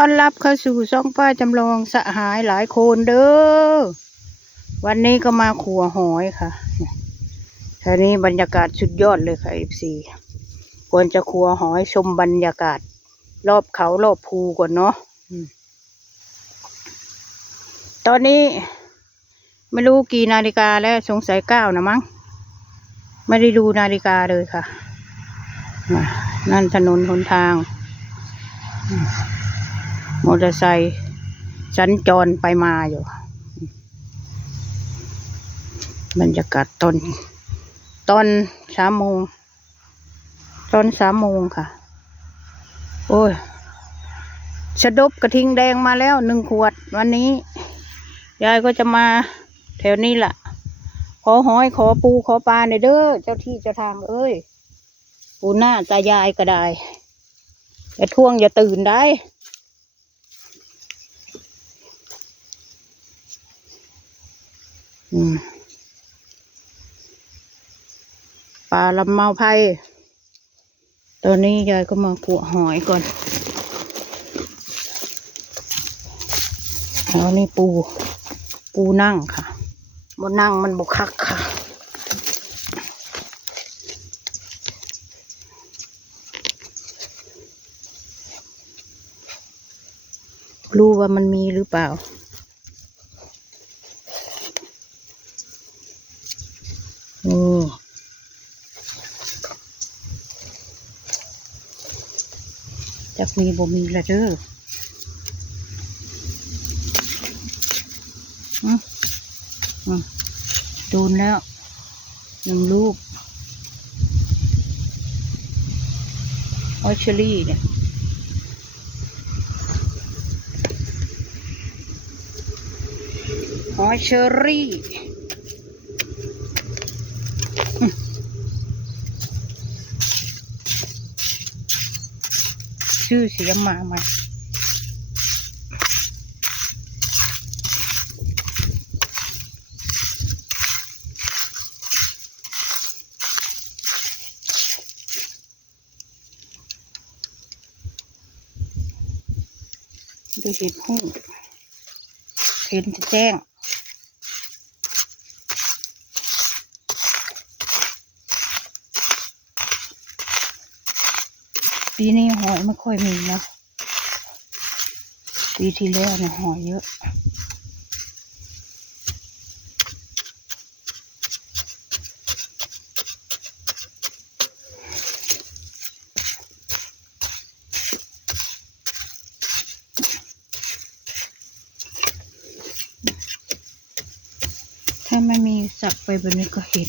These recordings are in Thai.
ต้อนรับเข้าสู่ช่องป้าจำลองสหายหลายคนเด้อ วันนี้ก็มาขัวหอยค่ะแถวนี้บรรยากาศสุดยอดเลยค่ะเอฟซีควรจะขัวหอยชมบรรยากาศ รอบเขารอบภูก่อนเนาะตอนนี้ ไม่รู้กี่นาฬิกาแล้วสงสัยเก้านะมั้ง ไม่ได้ดูนาฬิกาเลยค่ะน่ะนั่นถนนหนทาง มอเตอร์ไซค์สัญจรไปมาอยู่ บรรยากาศตอนตอนสามโมงตอนสามโมงค่ะ โอ้ยสะดบกระทิงแดงมาแล้วหนึ่งขวด วันนี้ ยายก็จะมาแถวนี้ล่ะ ขอหอยขอปูขอปลาในเด้อเจ้าที่เจ้าทางเอ้ยปูหน้าตายายก็ได้อย่ท่วงอย่าตื่นได้ อืม ปลาลำเมาไพ่ตอนนี้ยายก็มาขัวหอยก่อนแล้วนี่ปู ปูนั่งค่ะบนนั่งมันบุคักค่ะ รู้ว่ามันมีหรือเปล่า นี่ จักมีบ่มีละเด้ออืมอืมโดนแล้วหนึ่งลูกออเชอรี่เนี่ยหอเชอรี่ ชื่อเสียงมาใหมดูเห็ดหุ้งเห็นจะแจ้ง ปีนี้หอยไม่ค่อยมีนะ ปีที่แล้วเนี่ยหอยเยอะ ถ้าไม่มีสักไปบนนี้ก็เห็น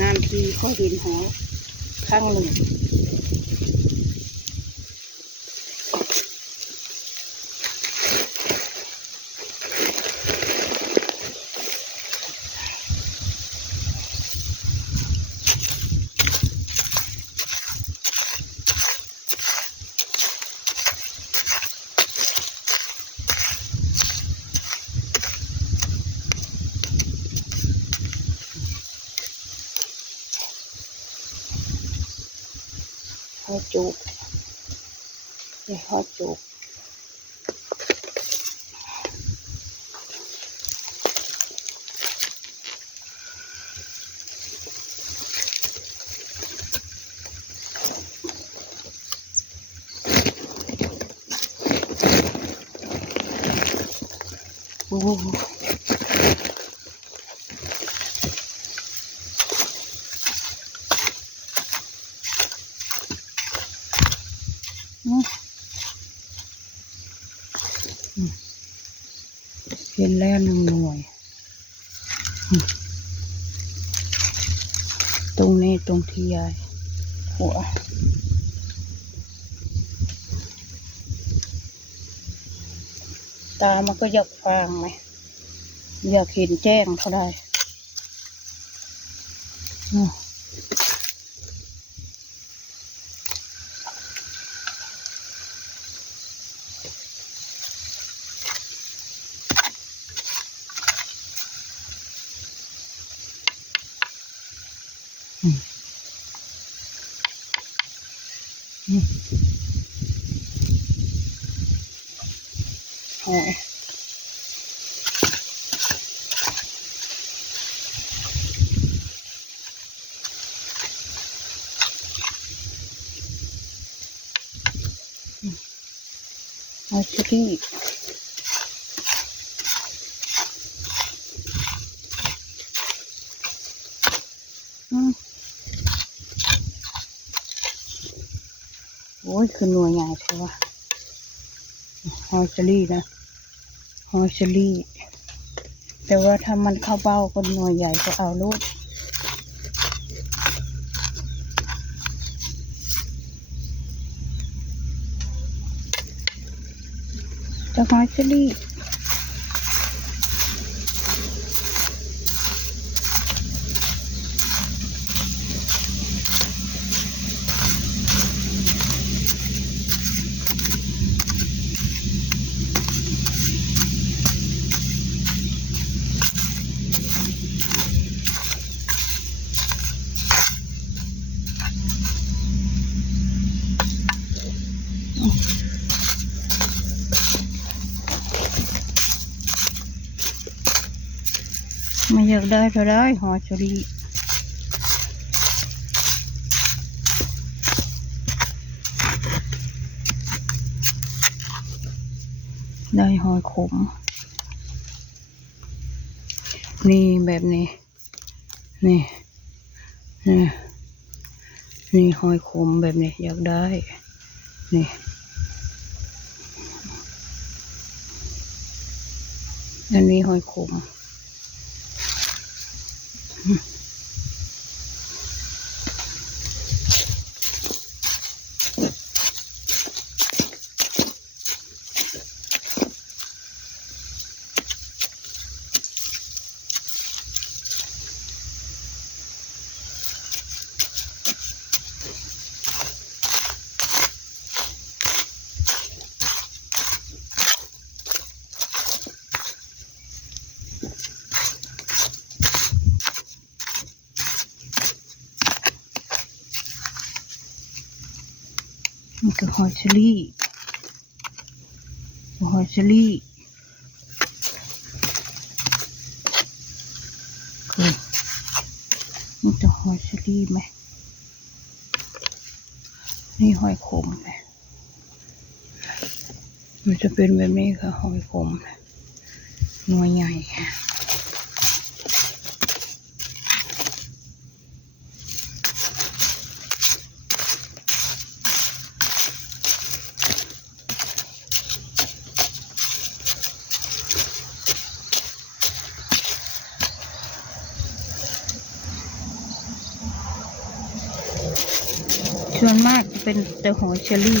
น้ำที่ข้อดินหอข้างหนึ่ง หอยจูบนี่หอยจูบโอ้โหอืมอืม เห็นแล้วหนึ่งหน่วย ตรงนี้ตรงที่ยายหัวตามันก็อยากฟังไหมอยากเห็นแจ้งเขาได้ อืมอืมอืมโอ้ย เอาชิลี่อืมโอ้ยคือหน่วยใหญ่ใช่ปะฮอยเชอรี่นะฮอยเชอรี่ แต่ว่าถ้ามันเข้าเบ้าก็หน่วยใหญ่ก็เอาลูกจะฮอยเชอรี่ ไม่อยากได้ก็ได้หอเชรีได้หอยขม นี่แบบนี้ นี่นี่นี่หอยขมแบบนี้อยากได้ นี่อันนี้หอยขม นี่ คือหอยเชอรี่หอยเชอรี่คือนี่จะหอยเชอรี่ไหมนี่หอยขมไหมมันจะเป็นแบบนี้ค่ะหอยขมนะหน่วยใหญ่ค่ะ ส่วนมากจะเป็นแต่หอยเชอรี่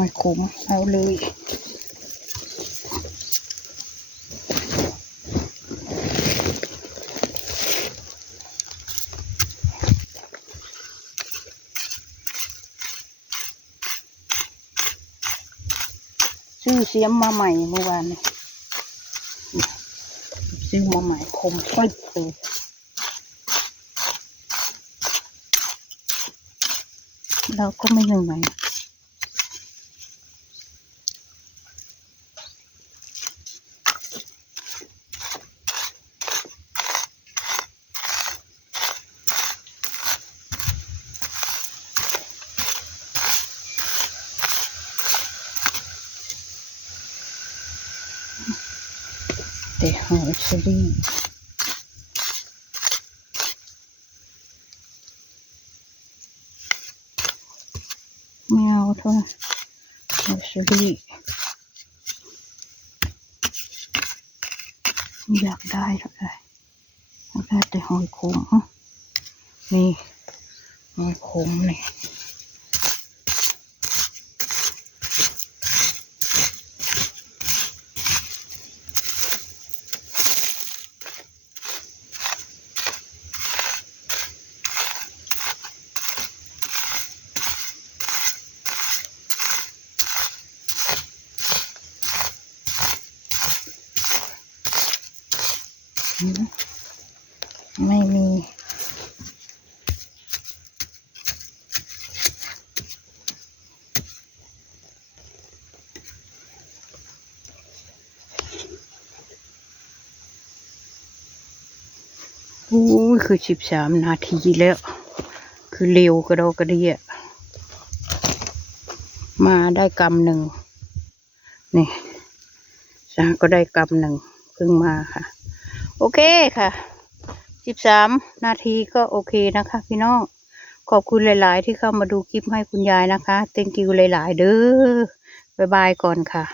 อยขมเอาเลยซื้อเสียมมาใหม่เมื่อวานนี้ซื้อมาใหม่คมค่อยเลยเราก็ไม่เหนื่อย แต่หอยเชอรี่ไม่เอาเท่าหร่หอยเชอรี่ไม่อยากได้เท่าไหร่อยากได้แต่หอยขมนี่หอยขมนี่อื ไม่มีอู้ยคือสิบสามนาทีแล้ว คือเร็วกระโดดกระเดียมาได้กำหนึ่งนี่สาก็ได้กำหนึ่งเพิ่งมาค่ะ โอเคค่ะ สิบสามนาทีก็โอเคนะคะ พี่น้อง ขอบคุณหลาย ๆ ที่เข้ามาดูคลิปให้คุณยายนะคะ thank you หลาย ๆ เด้อบ๊ายบายก่อนค่ะ